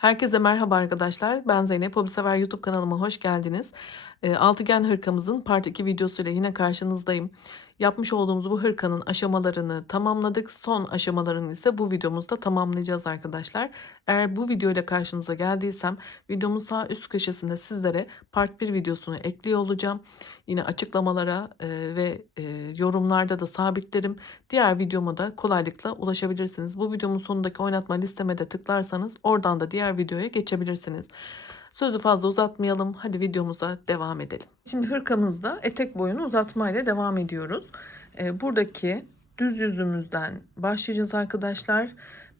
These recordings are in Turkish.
Herkese merhaba arkadaşlar. Ben Zeynep. Hobisever YouTube kanalıma hoş geldiniz. Altıgen hırkamızın part 2 videosuyla yine karşınızdayım. Yapmış olduğumuz bu hırkanın aşamalarını tamamladık. Son aşamalarını ise bu videomuzda tamamlayacağız arkadaşlar. Eğer bu videoyla karşınıza geldiysem videomun sağ üst köşesinde sizlere part 1 videosunu ekliyor olacağım. Yine açıklamalara ve yorumlarda da sabitlerim. Diğer videoma da kolaylıkla ulaşabilirsiniz. Bu videomun sonundaki oynatma listeme de tıklarsanız oradan da diğer videoya geçebilirsiniz. Sözü fazla uzatmayalım. Hadi videomuza devam edelim. Şimdi hırkamızda etek boyunu uzatma ile devam ediyoruz. Buradaki düz yüzümüzden başlayacağız arkadaşlar.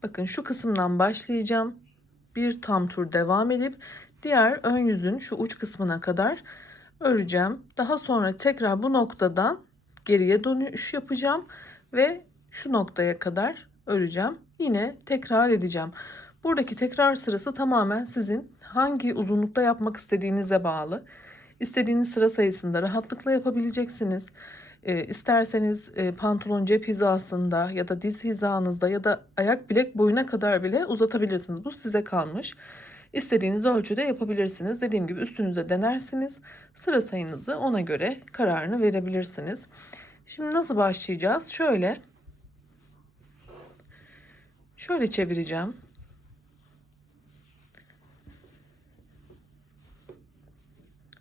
Bakın şu kısımdan başlayacağım. Bir tam tur devam edip diğer ön yüzün şu uç kısmına kadar öreceğim. Daha sonra tekrar bu noktadan geriye dönüş yapacağım ve şu noktaya kadar öreceğim. Yine tekrar edeceğim. Buradaki tekrar sırası tamamen sizin hangi uzunlukta yapmak istediğinize bağlı. İstediğiniz sıra sayısında rahatlıkla yapabileceksiniz. İsterseniz pantolon cep hizasında ya da diz hizanızda ya da ayak bilek boyuna kadar bile uzatabilirsiniz. Bu size kalmış. İstediğiniz ölçüde yapabilirsiniz. Dediğim gibi üstünüze denersiniz. Sıra sayınızı ona göre kararını verebilirsiniz. Şimdi nasıl başlayacağız? Şöyle çevireceğim.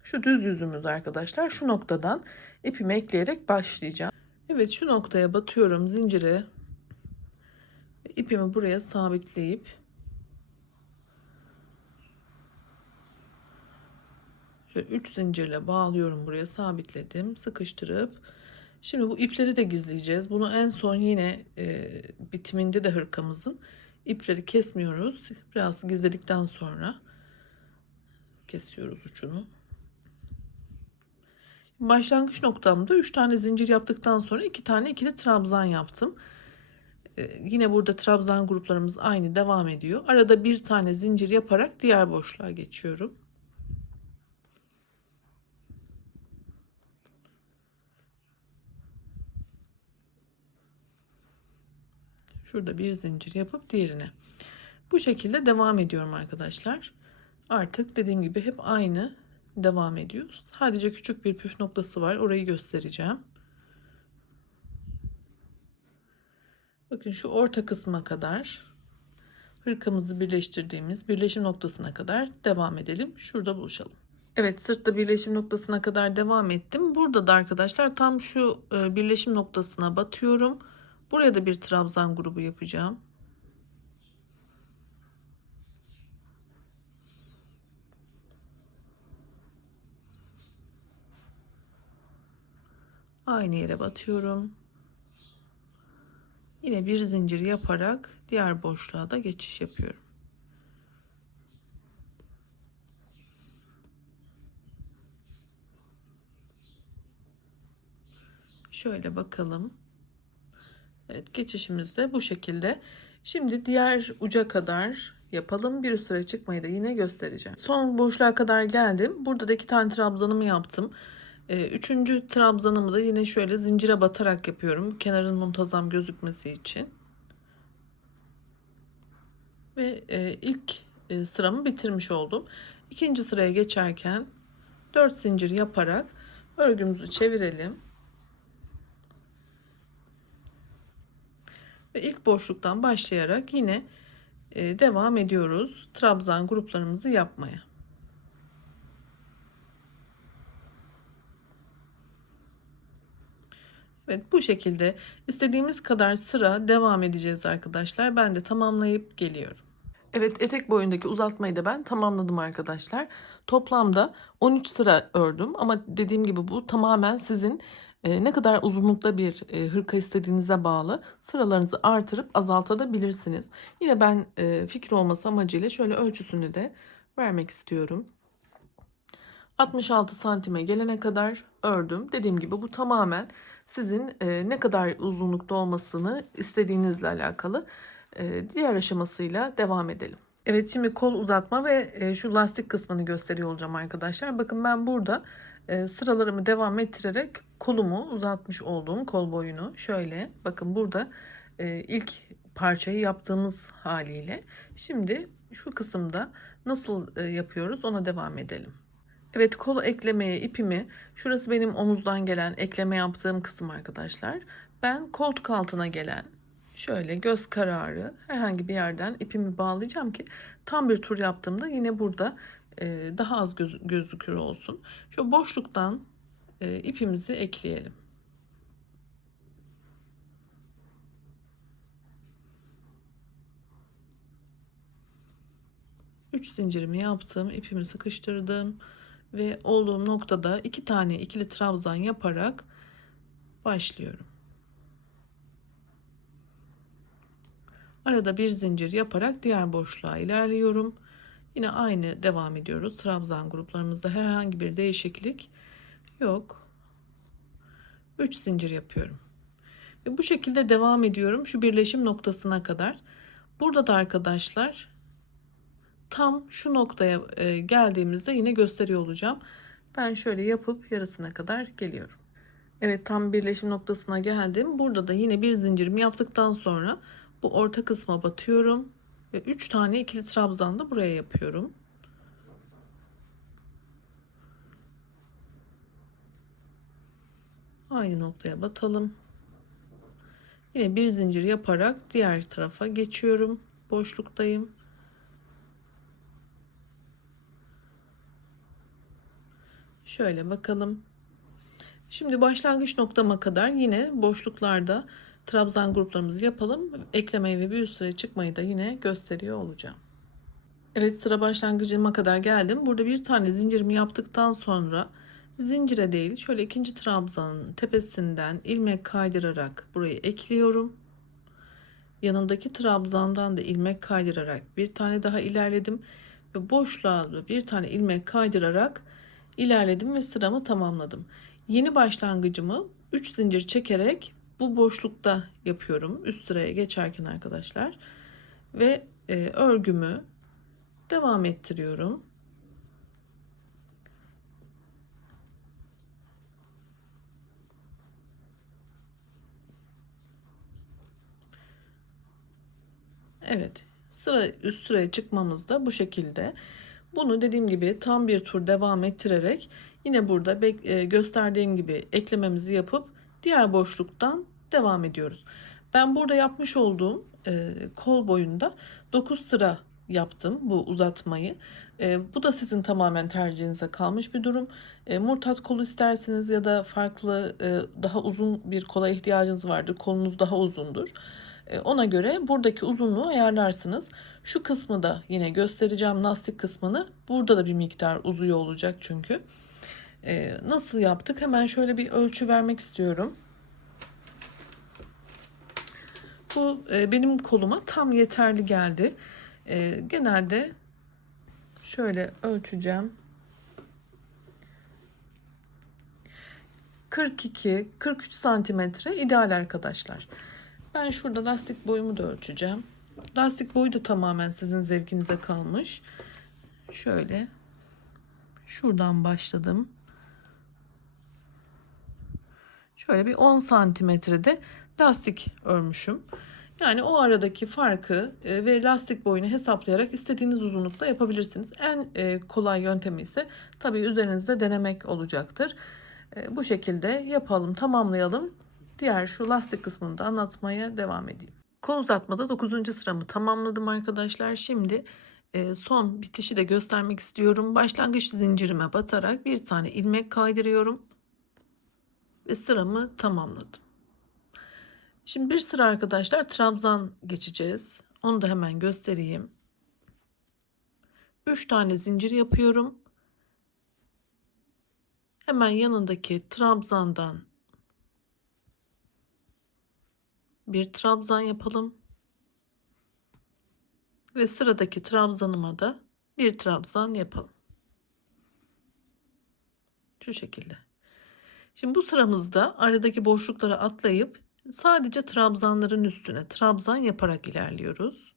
Şu düz yüzümüz arkadaşlar. Şu noktadan ipimi ekleyerek başlayacağım. Evet, şu noktaya batıyorum zincire. İpimi buraya sabitleyip şöyle 3 zincirle bağlıyorum, buraya sabitledim, sıkıştırıp şimdi bu ipleri de gizleyeceğiz. Bunu en son yine bitiminde de hırkamızın ipleri kesmiyoruz. Biraz gizledikten sonra kesiyoruz ucunu. Başlangıç noktamda 3 tane zincir yaptıktan sonra 2 tane ikili trabzan yaptım. Yine burada trabzan gruplarımız aynı devam ediyor. Arada bir tane zincir yaparak diğer boşluğa geçiyorum. Şurada bir zincir yapıp diğerine. Bu şekilde devam ediyorum arkadaşlar. Artık dediğim gibi hep aynı devam ediyoruz. Sadece küçük bir püf noktası var. Orayı göstereceğim. Bakın şu orta kısma kadar hırkamızı birleştirdiğimiz birleşim noktasına kadar devam edelim. Şurada buluşalım. Evet, sırtta birleşim noktasına kadar devam ettim. Burada da arkadaşlar tam şu birleşim noktasına batıyorum. Buraya da bir trabzan grubu yapacağım. Aynı yere batıyorum. Yine bir zincir yaparak diğer boşluğa da geçiş yapıyorum. Şöyle bakalım. Evet, geçişimiz de bu şekilde. Şimdi diğer uca kadar yapalım. Bir süre çıkmayı da yine göstereceğim. Son boşluğa kadar geldim. Burada da 2 tane trabzanımı yaptım. Üçüncü trabzanımı da yine şöyle zincire batarak yapıyorum. Kenarın muntazam gözükmesi için. Ve ilk sıramı bitirmiş oldum. İkinci sıraya geçerken 4 zincir yaparak örgümüzü çevirelim. Ve ilk boşluktan başlayarak yine devam ediyoruz trabzan gruplarımızı yapmaya. Evet, bu şekilde istediğimiz kadar sıra devam edeceğiz arkadaşlar. Ben de tamamlayıp geliyorum. Evet, etek boyundaki uzatmayı da ben tamamladım arkadaşlar. Toplamda 13 sıra ördüm ama dediğim gibi bu tamamen sizin ne kadar uzunlukta bir hırka istediğinize bağlı. Sıralarınızı artırıp azaltabilirsiniz. Yine ben fikir olması amacıyla şöyle ölçüsünü de vermek istiyorum. 66 santime gelene kadar ördüm. Dediğim gibi bu tamamen sizin ne kadar uzunlukta olmasını istediğinizle alakalı. Diğer aşamasıyla devam edelim. Evet, şimdi kol uzatma ve şu lastik kısmını gösteriyor olacağım arkadaşlar. Bakın ben burada sıralarımı devam ettirerek kolumu uzatmış olduğum kol boyunu bakın burada ilk parçayı yaptığımız haliyle. Şimdi Şu kısımda nasıl yapıyoruz ona devam edelim. Evet, kol eklemeye ipimi, şurası benim omuzdan gelen ekleme yaptığım kısım arkadaşlar. Ben koltuk altına gelen şöyle göz kararı herhangi bir yerden ipimi bağlayacağım ki tam bir tur yaptığımda yine burada daha az gözükür olsun. Şu boşluktan ipimizi ekleyelim. 3 zincirimi yaptım, ipimi sıkıştırdım ve olduğum noktada 2 tane ikili trabzan yaparak başlıyorum. Arada bir zincir yaparak diğer boşluğa ilerliyorum. Yine aynı devam ediyoruz. Trabzan gruplarımızda herhangi bir değişiklik yok. 3 zincir yapıyorum. Ve bu şekilde devam ediyorum şu birleşim noktasına kadar. Burada da arkadaşlar tam şu noktaya geldiğimizde yine gösteriyor olacağım. Ben şöyle yapıp yarısına kadar geliyorum. Evet, tam birleşim noktasına geldim. Burada da yine bir zincirimi yaptıktan sonra bu orta kısma batıyorum. Ve 3 tane ikili trabzan da buraya yapıyorum. Aynı noktaya batalım. Yine bir zincir yaparak diğer tarafa geçiyorum. Boşluktayım. Şöyle bakalım. Şimdi başlangıç noktama kadar yine boşluklarda trabzan gruplarımızı yapalım. Eklemeyi ve bir üst sıraya çıkmayı da yine gösteriyor olacağım. Evet, sıra başlangıcıma kadar geldim. Burada bir tane zincirimi yaptıktan sonra zincire değil şöyle ikinci trabzanın tepesinden ilmek kaydırarak burayı ekliyorum. Yanındaki trabzandan da ilmek kaydırarak bir tane daha ilerledim ve boşluğa bir tane ilmek kaydırarak ilerledim ve sıramı tamamladım. Yeni başlangıcımı 3 zincir çekerek bu boşlukta yapıyorum üst sıraya geçerken arkadaşlar ve örgümü devam ettiriyorum. Evet, sıra üst sıraya çıkmamız da bu şekilde. Bunu dediğim gibi tam bir tur devam ettirerek yine burada gösterdiğim gibi eklememizi yapıp diğer boşluktan devam ediyoruz. Ben burada yapmış olduğum kol boyunda 9 sıra yaptım bu uzatmayı. Bu da sizin tamamen tercihinize kalmış bir durum. Murtat kolu isterseniz ya da farklı daha uzun bir kola ihtiyacınız vardır. Kolunuz daha uzundur. Ona göre buradaki uzunluğu ayarlarsınız. Şu kısmı da yine göstereceğim, lastik kısmını. Burada da bir miktar uzuyor olacak çünkü. Nasıl yaptık? Hemen şöyle bir ölçü vermek istiyorum. Bu benim koluma tam yeterli geldi. Genelde şöyle ölçeceğim. 42-43 santimetre ideal arkadaşlar. Ben şurada lastik boyumu da ölçeceğim. Lastik boyu da tamamen sizin zevkinize kalmış. Şöyle şuradan başladım. Şöyle bir 10 santimetrede lastik örmüşüm. Yani o aradaki farkı ve lastik boyunu hesaplayarak istediğiniz uzunlukta yapabilirsiniz. En kolay yöntemi ise tabii üzerinizde denemek olacaktır. Bu şekilde yapalım, tamamlayalım. Diğer şu lastik kısmını da anlatmaya devam edeyim. Kol uzatmada 9. sıramı tamamladım arkadaşlar. Şimdi son bitişi de göstermek istiyorum. Başlangıç zincirime batarak bir tane ilmek kaydırıyorum ve sıramı tamamladım. Şimdi bir sıra arkadaşlar trabzan geçeceğiz. Onu da hemen göstereyim. 3 tane zincir yapıyorum. Hemen yanındaki trabzandan bir trabzan yapalım. Ve sıradaki trabzanıma da bir trabzan yapalım. Şu şekilde. Şimdi bu sıramızda aradaki boşlukları atlayıp sadece trabzanların üstüne trabzan yaparak ilerliyoruz.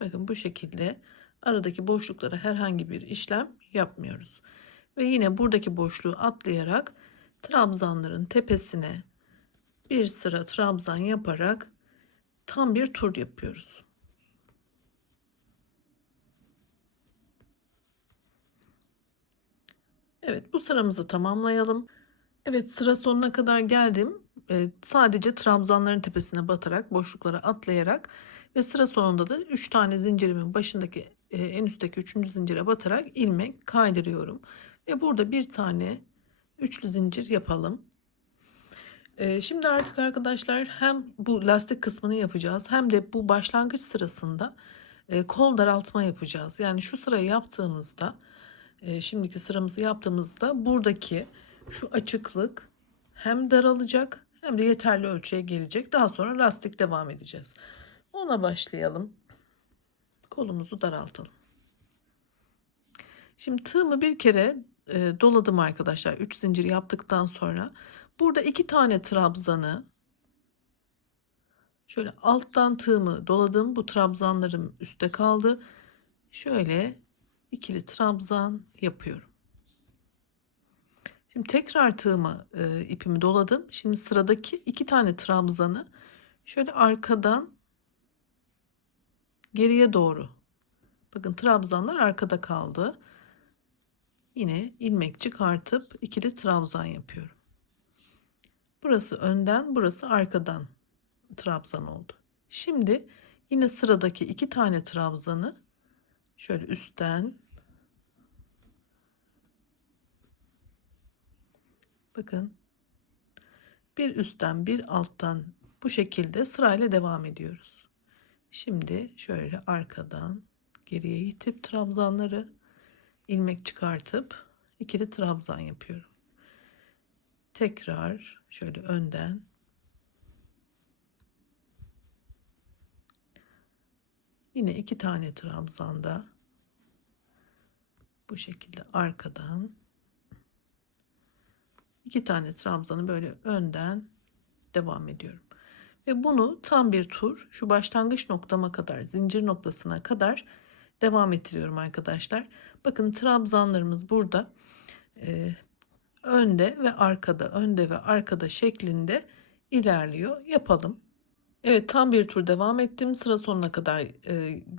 Bakın bu şekilde aradaki boşluklara herhangi bir işlem yapmıyoruz. Ve yine buradaki boşluğu atlayarak trabzanların tepesine bir sıra trabzan yaparak tam bir tur yapıyoruz. Evet, bu sıramızı tamamlayalım. Evet, sıra sonuna kadar geldim. Sadece trabzanların tepesine batarak, boşluklara atlayarak ve sıra sonunda da 3 tane zincirimin başındaki en üstteki 3. zincire batarak ilmek kaydırıyorum. Ve burada bir tane üçlü zincir yapalım. Şimdi artık arkadaşlar hem bu lastik kısmını yapacağız hem de bu başlangıç sırasında kol daraltma yapacağız. Yani şu sırayı yaptığımızda, şimdiki sıramızı yaptığımızda buradaki şu açıklık hem daralacak hem de yeterli ölçüye gelecek. Daha sonra lastik devam edeceğiz. Ona başlayalım. Kolumuzu daraltalım. Şimdi tığımı bir kere doladım arkadaşlar. 3 zincir yaptıktan sonra burada 2 tane trabzanı şöyle alttan tığımı doladım. Bu trabzanlarım üstte kaldı. Şöyle ikili trabzan yapıyorum. Şimdi tekrar tığıma ipimi doladım. Şimdi sıradaki 2 tane trabzanı şöyle arkadan geriye doğru. Bakın trabzanlar arkada kaldı. Yine ilmek çıkartıp ikili trabzan yapıyorum. Burası önden, burası arkadan trabzan oldu. Şimdi yine sıradaki 2 tane trabzanı şöyle üstten, bakın, bir üstten bir alttan bu şekilde sırayla devam ediyoruz. Şimdi şöyle arkadan geriye itip trabzanları ilmek çıkartıp ikili trabzan yapıyorum. Tekrar şöyle önden, yine 2 tane trabzanda bu şekilde arkadan 2 tane trabzanı böyle önden devam ediyorum. Ve bunu tam bir tur şu başlangıç noktama kadar, zincir noktasına kadar devam ettiriyorum arkadaşlar. Bakın trabzanlarımız burada önde ve arkada, önde ve arkada şeklinde ilerliyor. Yapalım. Evet, tam bir tur devam ettim. Sıra sonuna kadar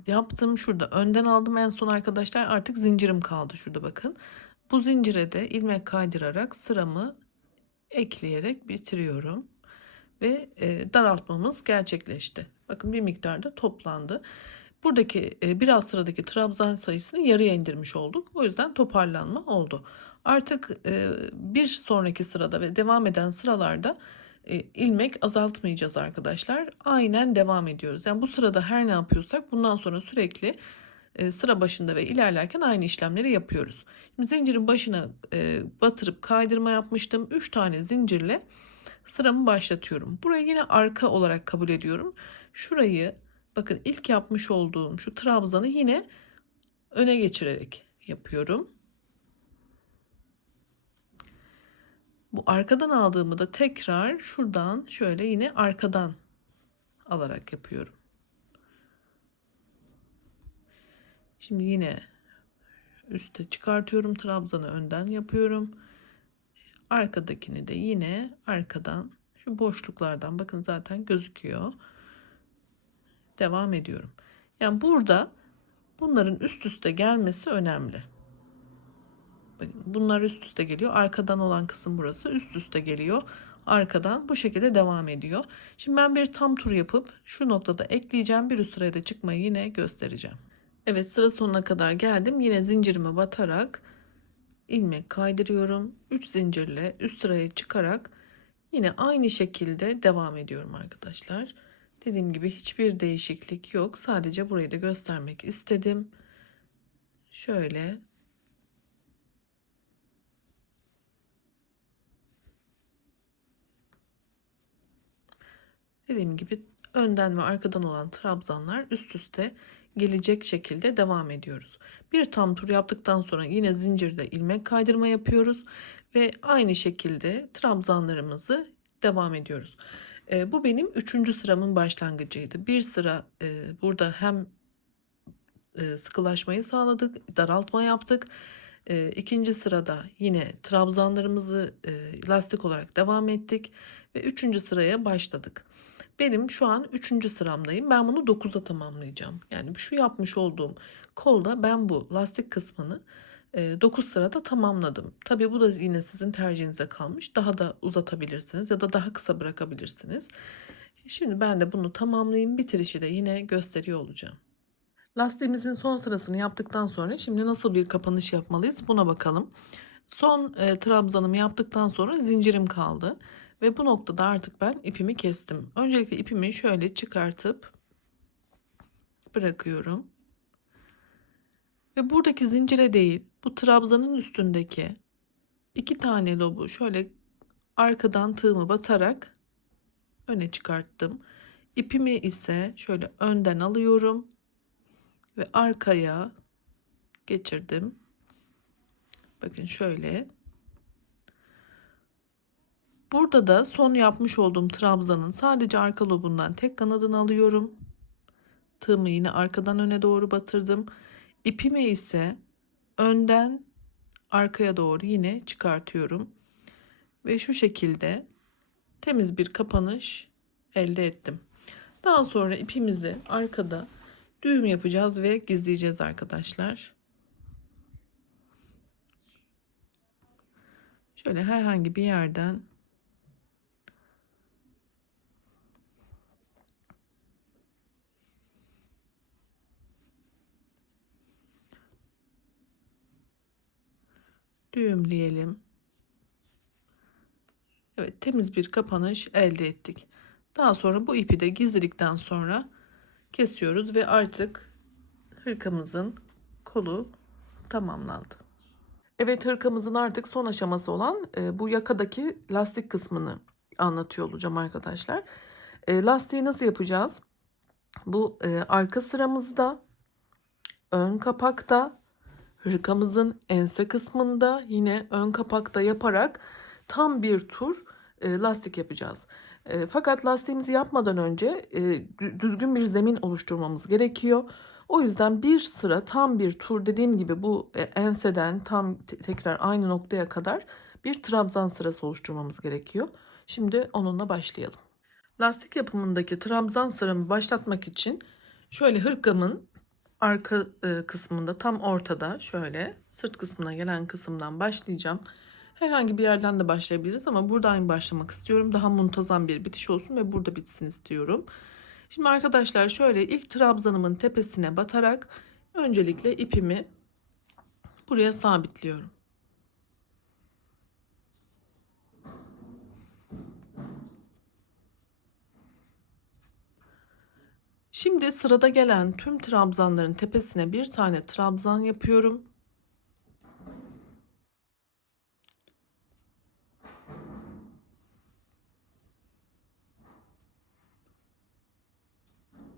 yaptım. Şurada önden aldım en son arkadaşlar. Artık zincirim kaldı şurada, bakın. Bu zincire de ilmek kaydırarak sıramı ekleyerek bitiriyorum. Ve daraltmamız gerçekleşti. Bakın bir miktarda toplandı. Buradaki biraz sıradaki trabzan sayısını yarıya indirmiş olduk. O yüzden toparlanma oldu. Artık bir sonraki sırada ve devam eden sıralarda ilmek azaltmayacağız arkadaşlar. Aynen devam ediyoruz. Yani bu sırada her ne yapıyorsak bundan sonra sürekli sıra başında ve ilerlerken aynı işlemleri yapıyoruz. Şimdi zincirin başına batırıp kaydırma yapmıştım. 3 tane zincirle sıramı başlatıyorum. Burayı yine arka olarak kabul ediyorum. Şurayı, bakın, ilk yapmış olduğum şu trabzanı yine öne geçirerek yapıyorum. Bu arkadan aldığımı da tekrar şuradan şöyle yine arkadan alarak yapıyorum. Şimdi yine üste çıkartıyorum, trabzanı önden yapıyorum. Arkadakini de yine arkadan şu boşluklardan, bakın zaten gözüküyor. Devam ediyorum. Yani burada bunların üst üste gelmesi önemli. Bakın, bunlar üst üste geliyor. Arkadan olan kısım burası. Üst üste geliyor. Arkadan bu şekilde devam ediyor. Şimdi ben bir tam tur yapıp şu noktada ekleyeceğim. Bir üst sıraya da çıkmayı yine göstereceğim. Evet, sıra sonuna kadar geldim. Yine zincirime batarak ilmek kaydırıyorum. 3 zincirle üst sıraya çıkarak yine aynı şekilde devam ediyorum arkadaşlar. Dediğim gibi hiçbir değişiklik yok. Sadece burayı da göstermek istedim. Şöyle dediğim gibi önden ve arkadan olan trabzanlar üst üste gelecek şekilde devam ediyoruz. Bir tam tur yaptıktan sonra yine zincirde ilmek kaydırma yapıyoruz ve aynı şekilde trabzanlarımızı devam ediyoruz. Bu benim 3. sıramın başlangıcıydı. Bir sıra burada hem sıkılaşmayı sağladık, daraltma yaptık. İkinci sırada yine trabzanlarımızı lastik olarak devam ettik ve üçüncü sıraya başladık. Benim şu an üçüncü sıramdayım. Ben bunu 9'a tamamlayacağım. Yani şu yapmış olduğum kolda ben bu lastik kısmını 9 sırada tamamladım. Tabii bu da yine sizin tercihinize kalmış. Daha da uzatabilirsiniz ya da daha kısa bırakabilirsiniz. Şimdi ben de bunu tamamlayayım. Bitirişi de yine gösteriyor olacağım. Lastiğimizin son sırasını yaptıktan sonra şimdi nasıl bir kapanış yapmalıyız buna bakalım. Son trabzanımı yaptıktan sonra zincirim kaldı. Ve bu noktada artık ben ipimi kestim. Öncelikle ipimi şöyle çıkartıp bırakıyorum. Ve buradaki zincire değil, bu trabzanın üstündeki 2 tane lobu şöyle arkadan tığımı batarak öne çıkarttım. İpimi ise şöyle önden alıyorum ve arkaya geçirdim. Bakın şöyle. Burada da son yapmış olduğum trabzanın sadece arka lobundan tek kanadını alıyorum. Tığımı yine arkadan öne doğru batırdım. İpimi ise önden arkaya doğru yine çıkartıyorum. Ve şu şekilde temiz bir kapanış elde ettim. Daha sonra ipimizi arkada düğüm yapacağız ve gizleyeceğiz arkadaşlar. Şöyle herhangi bir yerden düğümleyelim. Evet, temiz bir kapanış elde ettik. Daha sonra bu ipi de gizledikten sonra kesiyoruz ve artık hırkamızın kolu tamamlandı. Evet, hırkamızın artık son aşaması olan bu yakadaki lastik kısmını anlatıyor olacağım arkadaşlar. Lastiği nasıl yapacağız? Bu arka sıramızda, ön kapakta, hırkamızın ense kısmında yine ön kapakta yaparak tam bir tur lastik yapacağız. Fakat lastiğimizi yapmadan önce düzgün bir zemin oluşturmamız gerekiyor. O yüzden bir sıra tam bir tur dediğim gibi bu enseden tam tekrar aynı noktaya kadar bir trabzan sırası oluşturmamız gerekiyor. Şimdi onunla başlayalım. Lastik yapımındaki trabzan sıramı başlatmak için şöyle hırkamın arka kısmında tam ortada şöyle sırt kısmına gelen kısımdan başlayacağım. Herhangi bir yerden de başlayabiliriz ama buradan başlamak istiyorum. Daha muntazam bir bitiş olsun ve burada bitsin istiyorum. Şimdi arkadaşlar şöyle ilk trabzanımın tepesine batarak öncelikle ipimi buraya sabitliyorum. Şimdi sırada gelen tüm trabzanların tepesine bir tane trabzan yapıyorum.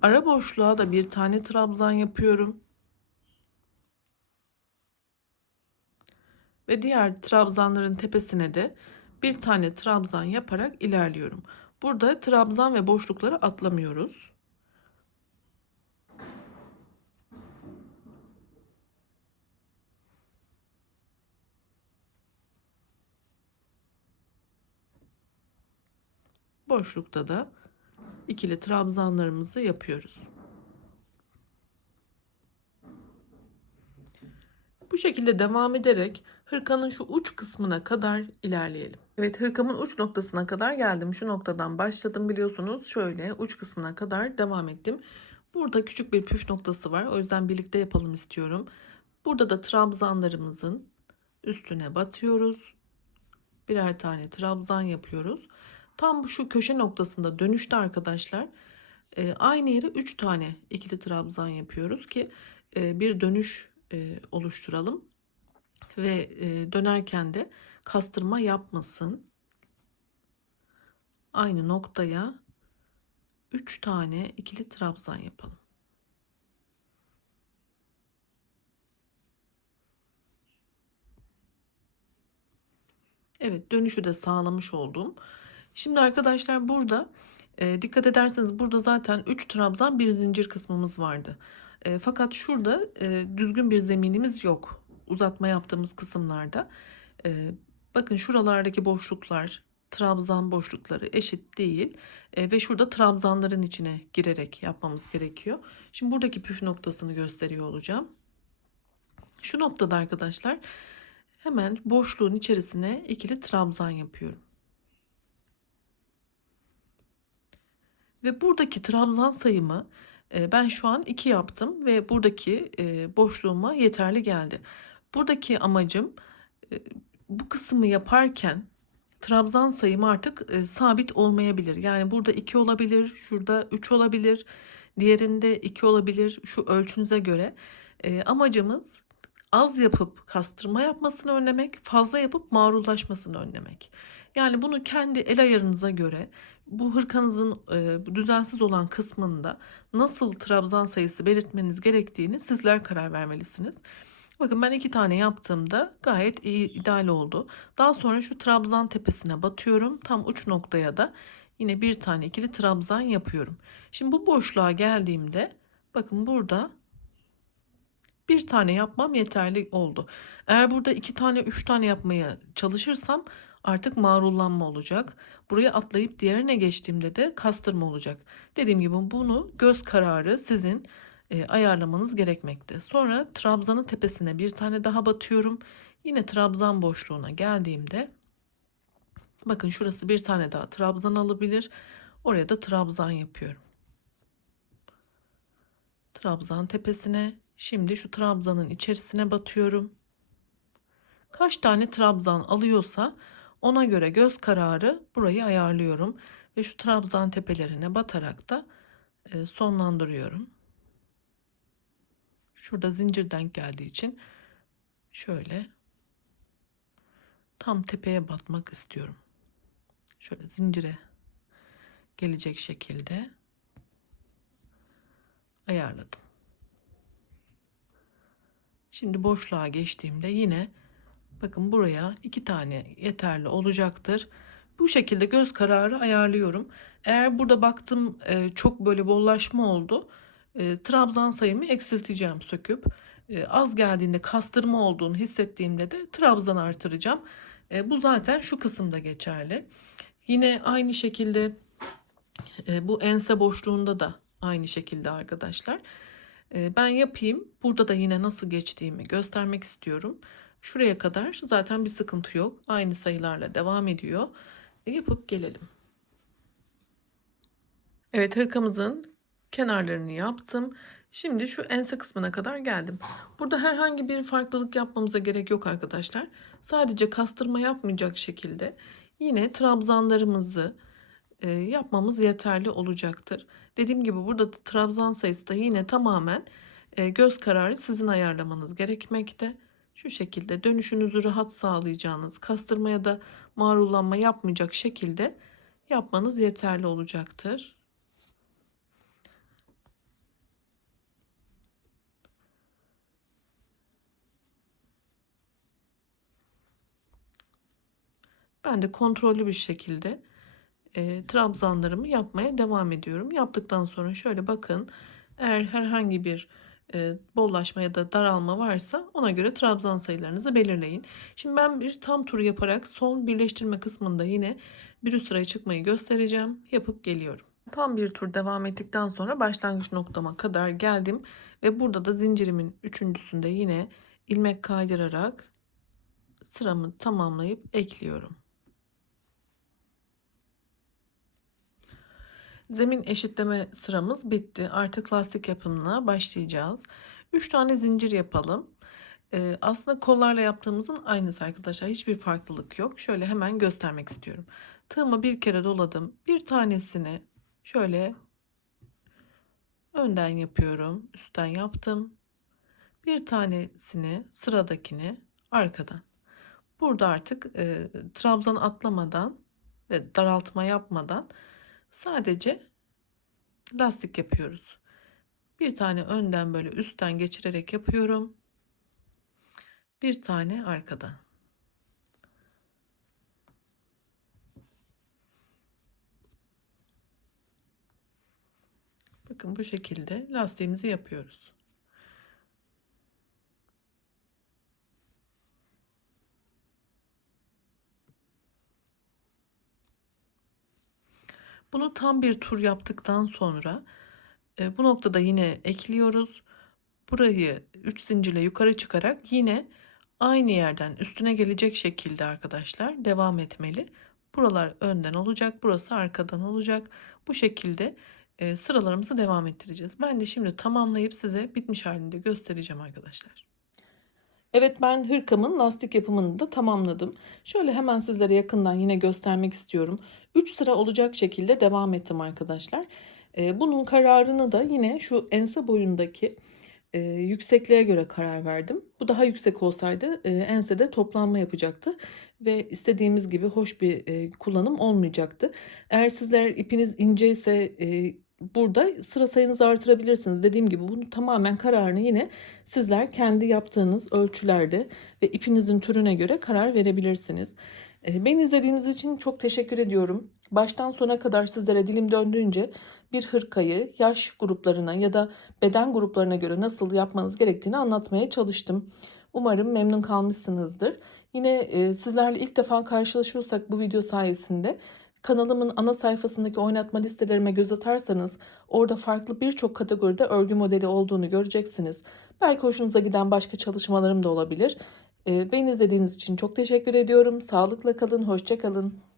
Ara boşluğa da bir tane trabzan yapıyorum. Ve diğer trabzanların tepesine de bir tane trabzan yaparak ilerliyorum. Burada trabzan ve boşlukları atlamıyoruz. Boşlukta da ikili trabzanlarımızı yapıyoruz. Bu şekilde devam ederek hırkanın şu uç kısmına kadar ilerleyelim. Evet, hırkamın uç noktasına kadar geldim. Şu noktadan başladım biliyorsunuz. Şöyle uç kısmına kadar devam ettim. Burada küçük bir püf noktası var. O yüzden birlikte yapalım istiyorum. Burada da trabzanlarımızın üstüne batıyoruz. Birer tane trabzan yapıyoruz. Tam şu köşe noktasında dönüşte arkadaşlar aynı yere 3 tane ikili trabzan yapıyoruz ki bir dönüş oluşturalım ve dönerken de kastırma yapmasın. Aynı noktaya 3 tane ikili trabzan yapalım. Evet, dönüşü de sağlamış oldum. Şimdi arkadaşlar burada dikkat ederseniz burada zaten 3 trabzan bir zincir kısmımız vardı. Fakat şurada düzgün bir zeminimiz yok. uzatma yaptığımız kısımlarda bakın şuralardaki boşluklar, trabzan boşlukları eşit değil. Ve şurada trabzanların içine girerek yapmamız gerekiyor. Şimdi buradaki püf noktasını gösteriyor olacağım. Şu noktada arkadaşlar hemen boşluğun içerisine ikili trabzan yapıyorum. Ve buradaki trabzan sayımı ben şu an 2 yaptım ve buradaki boşluğuma yeterli geldi. Buradaki amacım e, bu kısmı yaparken trabzan sayım artık sabit olmayabilir. Yani burada 2 olabilir, şurada 3 olabilir, diğerinde 2 olabilir şu ölçünüze göre. Amacımız az yapıp kastırma yapmasını önlemek, fazla yapıp mağrullaşmasını önlemek. Yani bunu kendi el ayarınıza göre bu hırkanızın bu düzensiz olan kısmında nasıl trabzan sayısı belirtmeniz gerektiğini sizler karar vermelisiniz. Bakın ben 2 tane yaptığımda gayet iyi, ideal oldu. Daha sonra şu trabzan tepesine batıyorum. Tam uç noktaya da yine bir tane ikili trabzan yapıyorum. Şimdi bu boşluğa geldiğimde bakın burada bir tane yapmam yeterli oldu. Eğer burada 2 tane 3 tane yapmaya çalışırsam artık mağrullanma olacak. Buraya atlayıp diğerine geçtiğimde de kastırma olacak. Dediğim gibi bunu göz kararı sizin ayarlamanız gerekmekte. Sonra trabzanın tepesine bir tane daha batıyorum. Yine trabzan boşluğuna geldiğimde bakın şurası bir tane daha trabzan alabilir. Oraya da trabzan yapıyorum. Trabzan tepesine, şimdi şu trabzanın içerisine batıyorum. Kaç tane trabzan alıyorsa ona göre göz kararı burayı ayarlıyorum ve şu trabzan tepelerine batarak da sonlandırıyorum. Şurada zincir denk geldiği için şöyle tam tepeye batmak istiyorum. Şöyle zincire gelecek şekilde ayarladım. Şimdi boşluğa geçtiğimde yine bakın buraya 2 tane yeterli olacaktır. Bu şekilde göz kararı ayarlıyorum. Eğer burada baktım çok böyle bollaşma oldu. Trabzan sayımı eksilteceğim söküp. Az geldiğinde kastırma olduğunu hissettiğimde de trabzan artıracağım. Bu zaten şu kısımda geçerli. Yine aynı şekilde bu ense boşluğunda da aynı şekilde arkadaşlar. Ben yapayım. Burada da yine nasıl geçtiğimi göstermek istiyorum. Şuraya kadar zaten bir sıkıntı yok. Aynı sayılarla devam ediyor. Yapıp gelelim. Evet, hırkamızın kenarlarını yaptım. Şimdi şu ense kısmına kadar geldim. Burada herhangi bir farklılık yapmamıza gerek yok arkadaşlar. Sadece kastırma yapmayacak şekilde yine trabzanlarımızı yapmamız yeterli olacaktır. Dediğim gibi burada trabzan sayısı da yine tamamen göz kararı sizin ayarlamanız gerekmekte. Şu şekilde dönüşünüzü rahat sağlayacağınız, kastırmaya da marullanma yapmayacak şekilde yapmanız yeterli olacaktır. Ben de kontrollü bir şekilde trabzanlarımı yapmaya devam ediyorum. Yaptıktan sonra şöyle bakın, eğer herhangi bir bollaşma ya da daralma varsa ona göre trabzan sayılarınızı belirleyin. Şimdi ben bir tam tur yaparak son birleştirme kısmında yine bir üst sıraya çıkmayı göstereceğim. Yapıp geliyorum. Tam bir tur devam ettikten sonra başlangıç noktama kadar geldim ve burada da zincirimin üçüncüsünde yine ilmek kaydırarak sıramı tamamlayıp ekliyorum. Zemin eşitleme sıramız bitti. Artık lastik yapımına başlayacağız. 3 tane zincir yapalım. Aslında kollarla yaptığımızın aynısı arkadaşlar. Hiçbir farklılık yok. Şöyle hemen göstermek istiyorum. Tığımı bir kere doladım. Bir tanesini şöyle önden yapıyorum. Üstten yaptım. Bir tanesini, sıradakini arkadan. Burada artık trabzan atlamadan ve daraltma yapmadan sadece lastik yapıyoruz. Bir tane önden böyle üstten geçirerek yapıyorum. Bir tane arkadan. Bakın bu şekilde lastiğimizi yapıyoruz. Bunu tam bir tur yaptıktan sonra bu noktada yine ekliyoruz. Burayı 3 zincirle yukarı çıkarak yine aynı yerden üstüne gelecek şekilde arkadaşlar devam etmeli. Buralar önden olacak, burası arkadan olacak. Bu şekilde sıralarımızı devam ettireceğiz. Ben de şimdi tamamlayıp size bitmiş halinde göstereceğim arkadaşlar. Evet, ben hırkamın lastik yapımını da tamamladım. Şöyle hemen sizlere yakından yine göstermek istiyorum. 3 sıra olacak şekilde devam ettim arkadaşlar. Bunun kararını da yine şu ense boyundaki yüksekliğe göre karar verdim. Bu daha yüksek olsaydı ensede toplanma yapacaktı ve istediğimiz gibi hoş bir kullanım olmayacaktı. Eğer sizler ipiniz ince ise burada sıra sayınızı artırabilirsiniz. Dediğim gibi bunu tamamen kararını yine sizler kendi yaptığınız ölçülerde ve ipinizin türüne göre karar verebilirsiniz. Beni izlediğiniz için çok teşekkür ediyorum. Baştan sona kadar sizlere dilim döndüğünce bir hırkayı yaş gruplarına ya da beden gruplarına göre nasıl yapmanız gerektiğini anlatmaya çalıştım. Umarım memnun kalmışsınızdır. Yine sizlerle ilk defa karşılaşıyorsak bu video sayesinde kanalımın ana sayfasındaki oynatma listelerime göz atarsanız orada farklı birçok kategoride örgü modeli olduğunu göreceksiniz. Belki hoşunuza giden başka çalışmalarım da olabilir. Beni izlediğiniz için çok teşekkür ediyorum. Sağlıkla kalın, hoşça kalın.